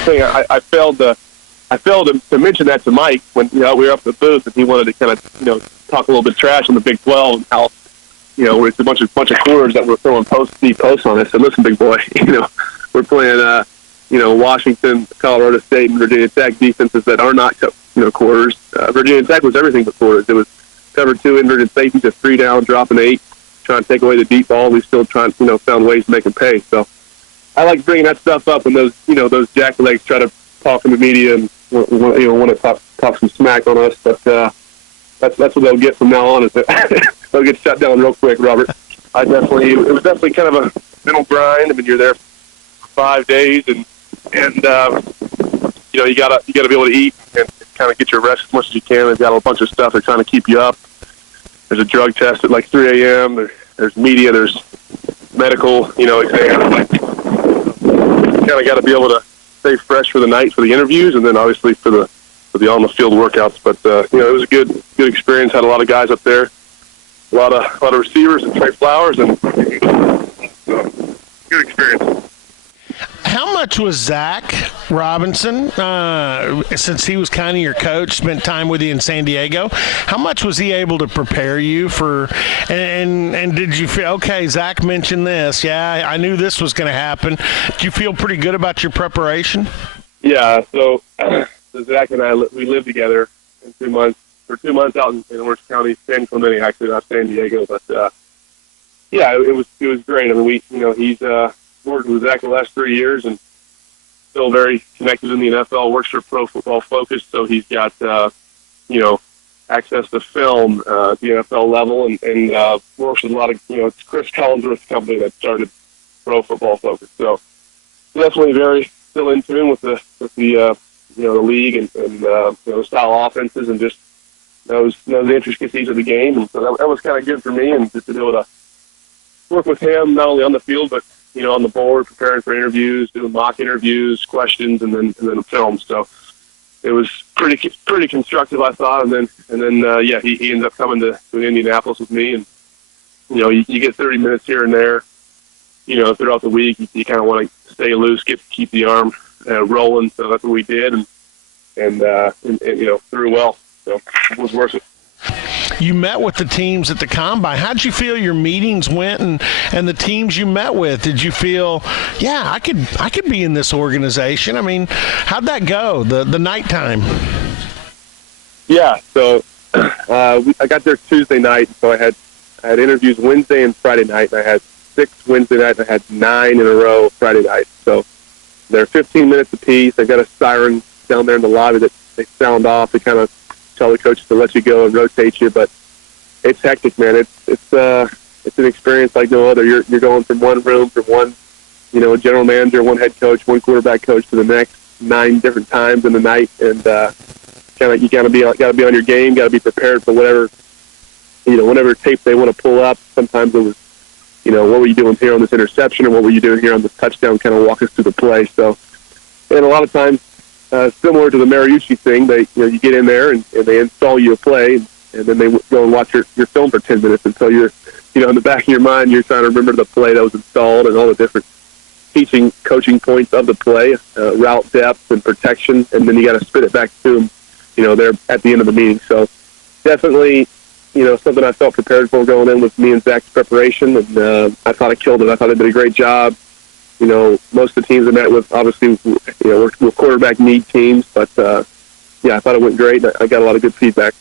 thing. I failed to mention that to Mike when we were up at the booth, and he wanted to kind of talk a little bit trash on the Big 12 and how where it's a bunch of quarters that were throwing deep posts on us. So listen, big boy, we're playing Washington, Colorado State, and Virginia Tech defenses that are not quarters. Virginia Tech was everything but quarters. It was cover 2 inverted safety, just 3 down, dropping 8, trying to take away the deep ball. We still found ways to make them pay. So I like bringing that stuff up when those jacklegs try to talk in the media and want to talk some smack on us. But that's what they'll get from now on. Is that they'll get shut down real quick, Robert. It was definitely kind of a mental grind. I mean, you're there for 5 days, and you gotta be able to eat and kind of get your rest as much as you can. They've got a bunch of stuff they're trying to keep you up. There's a drug test at like 3 a.m. There's media. There's medical, exams. You kind of got to be able to stay fresh for the night for the interviews, and then obviously for the on the field workouts. But it was a good experience. Had a lot of guys up there, a lot of receivers and Trey Flowers, and good experience. How much was Zach Robinson, since he was kind of your coach, spent time with you in San Diego, how much was he able to prepare you for, and did you feel, okay, Zach mentioned this, yeah, I knew this was going to happen. Did you feel pretty good about your preparation? Yeah, so Zach and I, we lived together in 2 months, for 2 months out in Orange County, San Clemente, actually, not San Diego, but it was great. I mean, he's worked with Zach the last 3 years and still very connected in the NFL, works for Pro Football Focus, so he's got, access to film at the NFL level and works with a lot of, it's Chris Collinsworth's company that started Pro Football Focus. So definitely very still in tune with the league and the style offenses and just knows the intricacies of the game. And so that was kind of good for me, and just to be able to work with him, not only on the field, but on the board, preparing for interviews, doing mock interviews, questions, and then film. So it was pretty constructive, I thought. And then he ended up coming to Indianapolis with me, and you get 30 minutes here and there, throughout the week. You kind of want to stay loose, keep the arm rolling. So that's what we did, and threw well. So it was worth it. You met with the teams at the Combine. How did you feel your meetings went and the teams you met with? Did you feel, I could be in this organization? I mean, how'd that go, the nighttime? Yeah, so I got there Tuesday night, so I had interviews Wednesday and Friday night, and I had 6 Wednesday night, and I had 9 in a row Friday night. So they're 15 minutes apiece. They've got a siren down there in the lobby that they sound off to kind of tell the coaches to let you go and rotate you, but it's hectic, man. It's an experience like no other. You're going from one room, from one, general manager, one head coach, one quarterback coach to the next 9 different times in the night, and you gotta be on your game, gotta be prepared for whatever tape they want to pull up. Sometimes it was, what were you doing here on this interception, or what were you doing here on this touchdown? Kind of walk us through the play. So, and a lot of times, similar to the Mariucci thing, you get in there and they install you a play, and then they go and watch your film for 10 minutes until you're, in the back of your mind, you're trying to remember the play that was installed and all the different coaching points of the play, route depth and protection, and then you got to spit it back to them, there at the end of the meeting. So definitely, something I felt prepared for going in with me and Zach's preparation, and I thought I killed it. I thought I did a great job. Most of the teams I met with, obviously, we're quarterback need teams, but I thought it went great. I got a lot of good feedback.